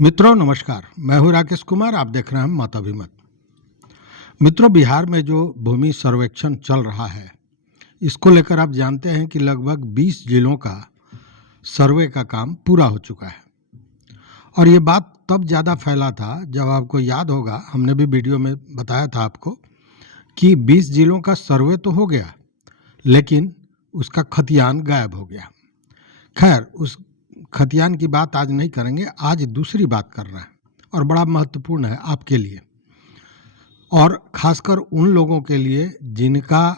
मित्रों नमस्कार, मैं हूं राकेश कुमार। आप देख रहे हैं मत अभिमत। मित्रों, बिहार में जो भूमि सर्वेक्षण चल रहा है, इसको लेकर आप जानते हैं कि लगभग 20 जिलों का सर्वे का काम पूरा हो चुका है। और ये बात तब ज़्यादा फैला था जब आपको याद होगा, हमने भी वीडियो में बताया था आपको कि 20 जिलों का सर्वे तो हो गया, लेकिन उसका खतियान गायब हो गया। खैर, उस खतियान की बात आज नहीं करेंगे। आज दूसरी बात कर रहे हैं और बड़ा महत्वपूर्ण है आपके लिए, और खासकर उन लोगों के लिए जिनका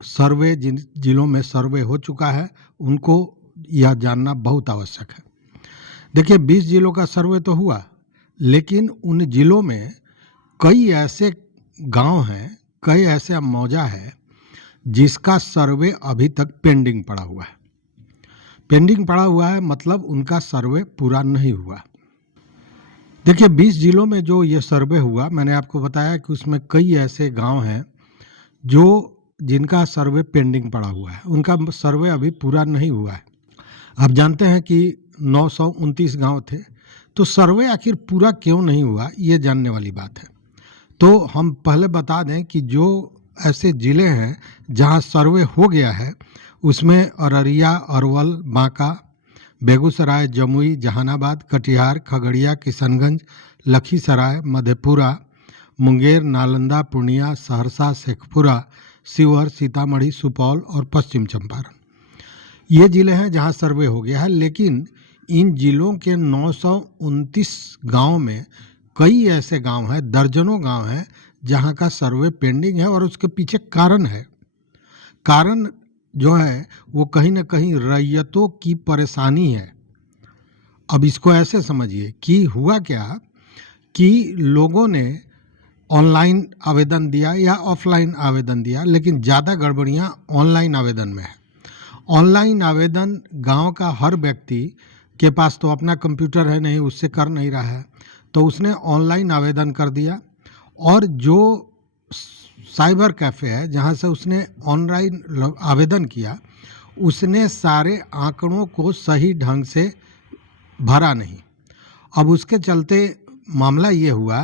सर्वे, जिन जिलों में सर्वे हो चुका है, उनको यह जानना बहुत आवश्यक है। देखिए, 20 जिलों का सर्वे तो हुआ, लेकिन उन जिलों में कई ऐसे गांव हैं, कई ऐसे मौजा है जिसका सर्वे अभी तक पेंडिंग पड़ा हुआ है। पेंडिंग पड़ा हुआ है मतलब उनका सर्वे पूरा नहीं हुआ। देखिए, 20 जिलों में जो ये सर्वे हुआ, मैंने आपको बताया कि उसमें कई ऐसे गांव हैं जो जिनका सर्वे पेंडिंग पड़ा हुआ है, उनका सर्वे अभी पूरा नहीं हुआ है। आप जानते हैं कि 929 गांव थे, तो सर्वे आखिर पूरा क्यों नहीं हुआ, ये जानने वाली बात है। तो हम पहले बता दें कि जो ऐसे ज़िले हैं जहां सर्वे हो गया है, उसमें अररिया, अरवल, बांका, बेगूसराय, जमुई, जहानाबाद, कटिहार, खगड़िया, किशनगंज, लखीसराय, मधेपुरा, मुंगेर, नालंदा, पूर्णिया, सहरसा, शेखपुरा, शिवहर, सीतामढ़ी, सुपौल और पश्चिम चंपारण, ये ज़िले हैं जहां सर्वे हो गया है। लेकिन इन जिलों के 929 गाँव में कई ऐसे गांव हैं, दर्जनों गांव हैं जहां का सर्वे पेंडिंग है, और उसके पीछे कारण है। कारण जो है वो कहीं ना कहीं रैयतों की परेशानी है। अब इसको ऐसे समझिए कि हुआ क्या कि लोगों ने ऑनलाइन आवेदन दिया या ऑफलाइन आवेदन दिया, लेकिन ज़्यादा गड़बड़ियां ऑनलाइन आवेदन में है। ऑनलाइन आवेदन गांव का हर व्यक्ति के पास तो अपना कंप्यूटर है नहीं, उससे कर नहीं रहा है, तो उसने ऑनलाइन आवेदन कर दिया। और जो साइबर कैफ़े है जहां से उसने ऑनलाइन आवेदन किया, उसने सारे आंकड़ों को सही ढंग से भरा नहीं। अब उसके चलते मामला ये हुआ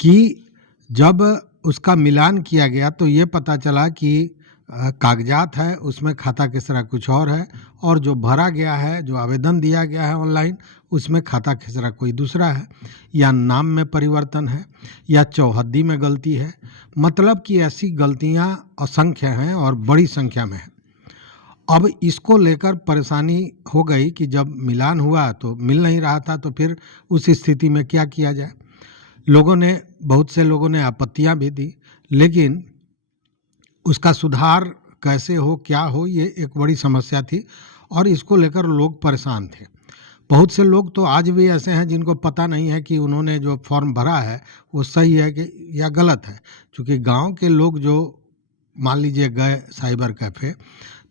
कि जब उसका मिलान किया गया तो ये पता चला कि कागजात है उसमें खाता खेसरा कुछ और है, और जो भरा गया है, जो आवेदन दिया गया है ऑनलाइन, उसमें खाता खेसरा कोई दूसरा है, या नाम में परिवर्तन है, या चौहद्दी में गलती है। मतलब कि ऐसी गलतियां असंख्य हैं और बड़ी संख्या में है। अब इसको लेकर परेशानी हो गई कि जब मिलान हुआ तो मिल नहीं रहा था, तो फिर उस स्थिति में क्या किया जाए। बहुत से लोगों ने आपत्तियां भी दी, लेकिन उसका सुधार कैसे हो, क्या हो, ये एक बड़ी समस्या थी, और इसको लेकर लोग परेशान थे। बहुत से लोग तो आज भी ऐसे हैं जिनको पता नहीं है कि उन्होंने जो फॉर्म भरा है वो सही है कि या गलत है। क्योंकि गांव के लोग जो मान लीजिए गए साइबर कैफ़े,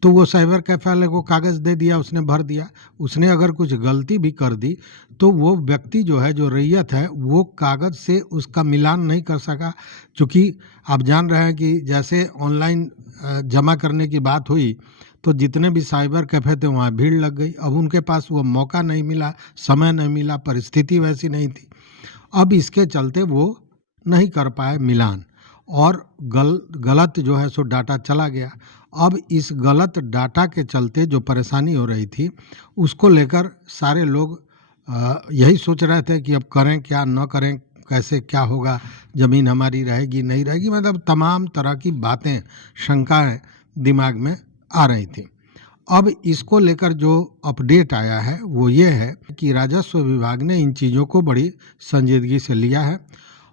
तो वो साइबर कैफ़े वाले को कागज़ दे दिया, उसने भर दिया। उसने अगर कुछ गलती भी कर दी तो वो व्यक्ति जो है, जो रैयत है, वो कागज़ से उसका मिलान नहीं कर सका। क्योंकि आप जान रहे हैं कि जैसे ऑनलाइन जमा करने की बात हुई तो जितने भी साइबर कैफ़े थे वहाँ भीड़ लग गई। अब उनके पास वो मौका नहीं मिला, समय नहीं मिला, परिस्थिति वैसी नहीं थी। अब इसके चलते वो नहीं कर पाए मिलान, और गलत जो है सो डाटा चला गया। अब इस गलत डाटा के चलते जो परेशानी हो रही थी, उसको लेकर सारे लोग यही सोच रहे थे कि अब करें क्या, न करें, कैसे क्या होगा, ज़मीन हमारी रहेगी नहीं रहेगी, मतलब तमाम तरह की बातें, शंकाएं दिमाग में आ रही थी। अब इसको लेकर जो अपडेट आया है वो ये है कि राजस्व विभाग ने इन चीज़ों को बड़ी संजीदगी से लिया है,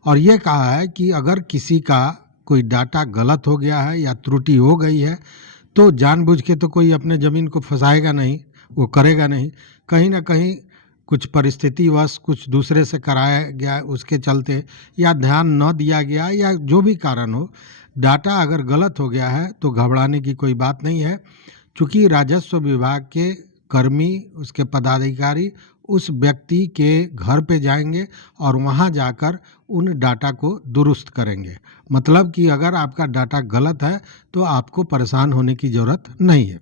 और ये कहा है कि अगर किसी का कोई डाटा गलत हो गया है या त्रुटि हो गई है, तो जानबूझ के तो कोई अपने ज़मीन को फंसाएगा नहीं, वो करेगा नहीं। कहीं ना कहीं कुछ परिस्थितिवश कुछ दूसरे से कराया गया, उसके चलते, या ध्यान न दिया गया, या जो भी कारण हो, डाटा अगर गलत हो गया है तो घबराने की कोई बात नहीं है। चूँकि राजस्व विभाग के कर्मी, उसके पदाधिकारी उस व्यक्ति के घर पे जाएंगे और वहाँ जाकर उन डाटा को दुरुस्त करेंगे। मतलब कि अगर आपका डाटा गलत है तो आपको परेशान होने की ज़रूरत नहीं है।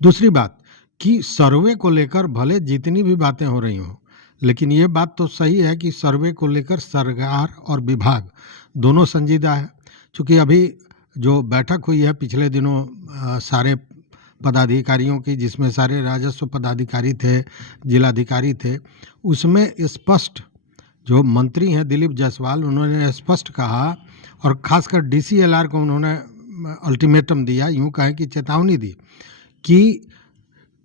दूसरी बात कि सर्वे को लेकर भले जितनी भी बातें हो रही हों, लेकिन ये बात तो सही है कि सर्वे को लेकर सरकार और विभाग दोनों संजीदा है। चूँकि अभी जो बैठक हुई है पिछले दिनों सारे पदाधिकारियों की, जिसमें सारे राजस्व पदाधिकारी थे, जिलाधिकारी थे, उसमें स्पष्ट जो मंत्री हैं दिलीप जायसवाल, उन्होंने स्पष्ट कहा और खासकर डीसीएलआर को उन्होंने अल्टीमेटम दिया, यूँ कहें कि चेतावनी दी कि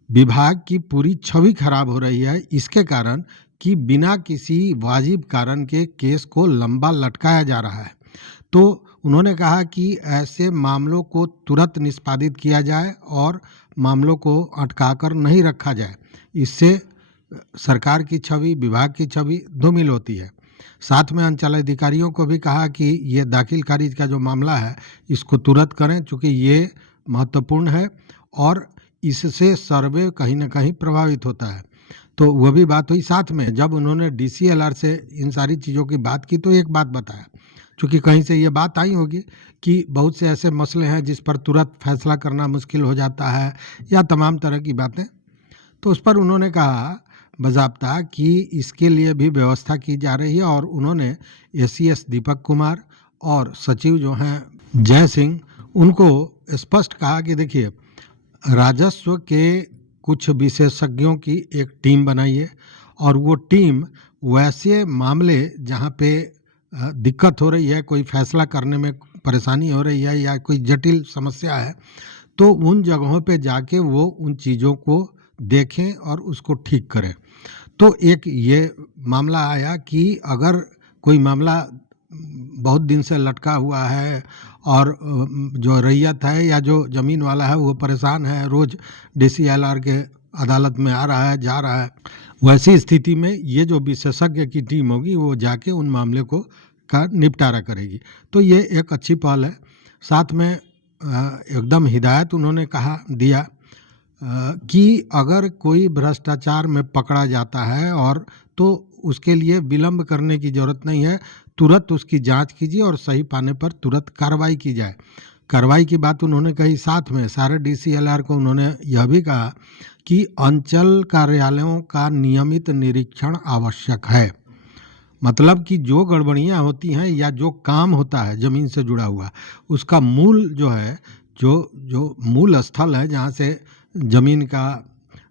विभाग की पूरी छवि खराब हो रही है इसके कारण कि बिना किसी वाजिब कारण के केस को लंबा लटकाया जा रहा है। तो उन्होंने कहा कि ऐसे मामलों को तुरंत निष्पादित किया जाए और मामलों को अटकाकर नहीं रखा जाए। इससे सरकार की छवि, विभाग की छवि धूमिल होती है। साथ में अंचल अधिकारियों को भी कहा कि ये दाखिल खारिज का जो मामला है इसको तुरंत करें, चूँकि ये महत्वपूर्ण है और इससे सर्वे कहीं ना कहीं प्रभावित होता है। तो वह भी बात हुई। साथ में जब उन्होंने डीसीएलआर से इन सारी चीज़ों की बात की तो एक बात बताया, चूँकि कहीं से ये बात आई होगी कि बहुत से ऐसे मसले हैं जिस पर तुरंत फैसला करना मुश्किल हो जाता है या तमाम तरह की बातें, तो उस पर उन्होंने कहा बाज़ाब्ता कि इसके लिए भी व्यवस्था की जा रही है। और उन्होंने एसीएस दीपक कुमार और सचिव जो हैं जय सिंह, उनको स्पष्ट कहा कि देखिए, राजस्व के कुछ विशेषज्ञों की एक टीम बनाइए और वो टीम वैसे मामले जहाँ पे दिक्कत हो रही है, कोई फैसला करने में परेशानी हो रही है या कोई जटिल समस्या है, तो उन जगहों पे जाके वो उन चीज़ों को देखें और उसको ठीक करें। तो एक ये मामला आया कि अगर कोई मामला बहुत दिन से लटका हुआ है और जो रैयत है या जो ज़मीन वाला है वो परेशान है, रोज़ डीसीएलआर के अदालत में आ रहा है, जा रहा है, वैसी स्थिति में ये जो विशेषज्ञ की टीम होगी वो जाके उन मामले को का निपटारा करेगी। तो ये एक अच्छी पहल है। साथ में एकदम हिदायत उन्होंने दिया कि अगर कोई भ्रष्टाचार में पकड़ा जाता है और तो उसके लिए विलंब करने की ज़रूरत नहीं है, तुरंत उसकी जांच कीजिए और सही पाने पर तुरंत कार्रवाई की जाए। कार्रवाई की बात उन्होंने कही। साथ में सारे डीसीएलआर को उन्होंने यह भी कहा कि अंचल कार्यालयों का नियमित निरीक्षण आवश्यक है। मतलब कि जो गड़बड़ियाँ होती हैं या जो काम होता है ज़मीन से जुड़ा हुआ, उसका मूल जो है, जो मूल स्थल है जहाँ से ज़मीन का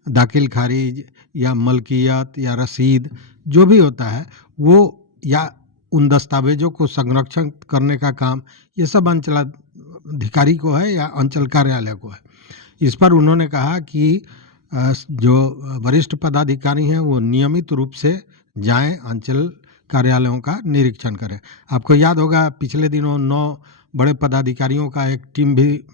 दाखिल खारिज या मलकियत या रसीद जो भी होता है वो, या उन दस्तावेजों को संरक्षण करने का काम, ये सब अंचलाधिकारी को है या अंचल कार्यालय को है। इस पर उन्होंने कहा कि जो वरिष्ठ पदाधिकारी हैं वो नियमित रूप से जाएं, अंचल कार्यालयों का निरीक्षण करें। आपको याद होगा पिछले दिनों 9 बड़े पदाधिकारियों का एक टीम भी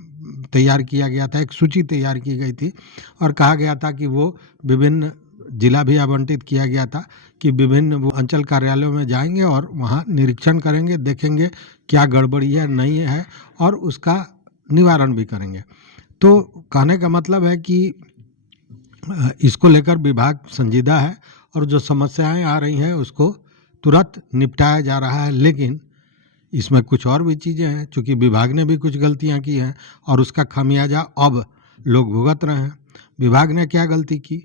तैयार किया गया था, एक सूची तैयार की गई थी और कहा गया था कि वो विभिन्न जिला भी आवंटित किया गया था कि विभिन्न वो अंचल कार्यालयों में जाएंगे और वहाँ निरीक्षण करेंगे, देखेंगे क्या गड़बड़ी है, नहीं है, और उसका निवारण भी करेंगे। तो कहने का मतलब है कि इसको लेकर विभाग संजीदा है और जो समस्याएं आ रही हैं उसको तुरंत निपटाया जा रहा है। लेकिन इसमें कुछ और भी चीज़ें हैं, चूँकि विभाग ने भी कुछ गलतियां की हैं और उसका खामियाजा अब लोग भुगत रहे हैं। विभाग ने क्या गलती की?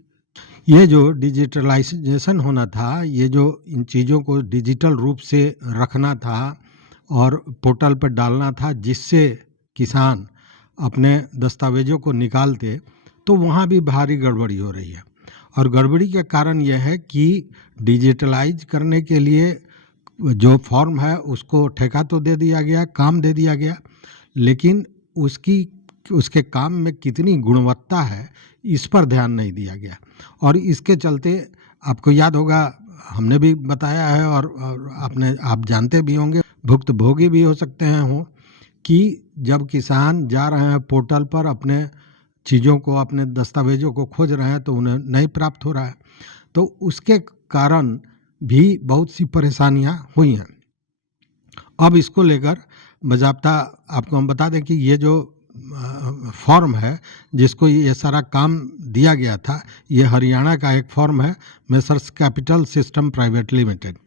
ये जो डिजिटलाइजेशन होना था, ये जो इन चीज़ों को डिजिटल रूप से रखना था और पोर्टल पर डालना था जिससे किसान अपने दस्तावेजों को निकालते, तो वहाँ भी भारी गड़बड़ी हो रही है। और गड़बड़ी का कारण यह है कि डिजिटलाइज करने के लिए जो फॉर्म है उसको ठेका तो दे दिया गया, काम दे दिया गया, लेकिन उसके काम में कितनी गुणवत्ता है इस पर ध्यान नहीं दिया गया। और इसके चलते आपको याद होगा, हमने भी बताया है और आप जानते भी होंगे, भुक्तभोगी भी हो सकते हैं कि जब किसान जा रहे हैं पोर्टल पर अपने चीज़ों को, अपने दस्तावेजों को खोज रहे हैं तो उन्हें नहीं प्राप्त हो रहा है, तो उसके कारण भी बहुत सी परेशानियां हुई हैं। अब इसको लेकर बाज़ाब्ता आपको हम बता दें कि ये जो फॉर्म है जिसको ये सारा काम दिया गया था, ये हरियाणा का एक फॉर्म है, messrs capital system private limited.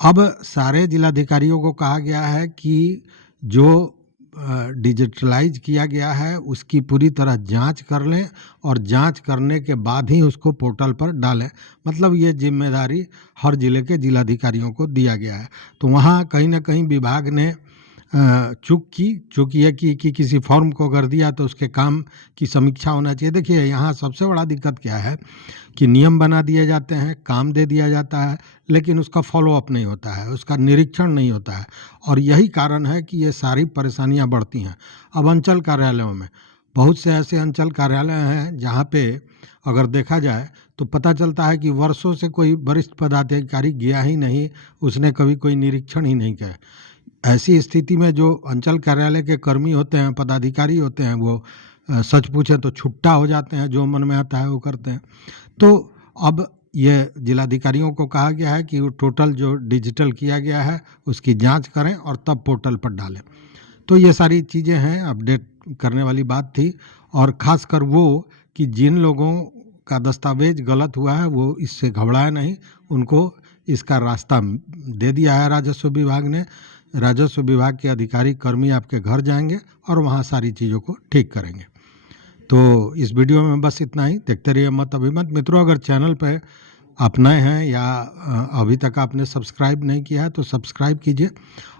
अब सारे जिलाधिकारियों को कहा गया है कि जो डिजिटलाइज किया गया है उसकी पूरी तरह जांच कर लें और जांच करने के बाद ही उसको पोर्टल पर डालें। मतलब ये जिम्मेदारी हर ज़िले के जिलाधिकारियों को दिया गया है। तो वहाँ कहीं ना कहीं विभाग ने चूक ये कि किसी फॉर्म को अगर दिया तो उसके काम की समीक्षा होना चाहिए। देखिए यहाँ सबसे बड़ा दिक्कत क्या है कि नियम बना दिए जाते हैं, काम दे दिया जाता है, लेकिन उसका फॉलो अप नहीं होता है, उसका निरीक्षण नहीं होता है, और यही कारण है कि ये सारी परेशानियां बढ़ती हैं। अब अंचल कार्यालयों में बहुत से ऐसे अंचल कार्यालय हैं जहाँ पे अगर देखा जाए तो पता चलता है कि वर्षों से कोई वरिष्ठ पदाधिकारी गया ही नहीं, उसने कभी कोई निरीक्षण ही नहीं किया। ऐसी स्थिति में जो अंचल कार्यालय के कर्मी होते हैं, पदाधिकारी होते हैं, वो सच पूछे तो छुट्टा हो जाते हैं, जो मन में आता है वो करते हैं। तो अब ये जिलाधिकारियों को कहा गया है कि वो टोटल जो डिजिटल किया गया है उसकी जांच करें और तब पोर्टल पर डालें। तो ये सारी चीज़ें हैं, अपडेट करने वाली बात थी। और ख़ासकर वो कि जिन लोगों का दस्तावेज गलत हुआ है वो इससे घबराए नहीं, उनको इसका रास्ता दे दिया है राजस्व विभाग ने। राजस्व विभाग के अधिकारी कर्मी आपके घर जाएंगे और वहाँ सारी चीज़ों को ठीक करेंगे। तो इस वीडियो में बस इतना ही। देखते रहिए मत अभिमत। मित्रों, अगर चैनल पे आप नए हैं या अभी तक आपने सब्सक्राइब नहीं किया है तो सब्सक्राइब कीजिए।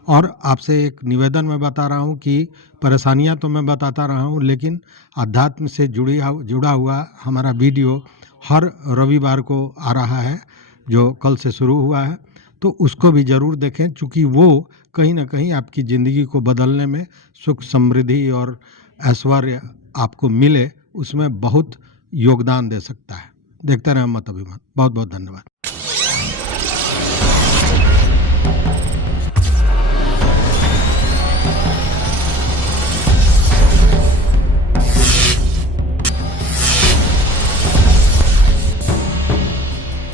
और आपसे एक निवेदन मैं बता रहा हूँ कि परेशानियाँ तो मैं बताता रहा हूँ, लेकिन अध्यात्म से जुड़ा हुआ हमारा वीडियो हर रविवार को आ रहा है, जो कल से शुरू हुआ है। तो उसको भी ज़रूर देखें, चूँकि वो कहीं ना कहीं आपकी ज़िंदगी को बदलने में, सुख समृद्धि और ऐश्वर्य आपको मिले, उसमें बहुत योगदान दे सकता है। देखते रहें मत अभिमत। बहुत बहुत धन्यवाद।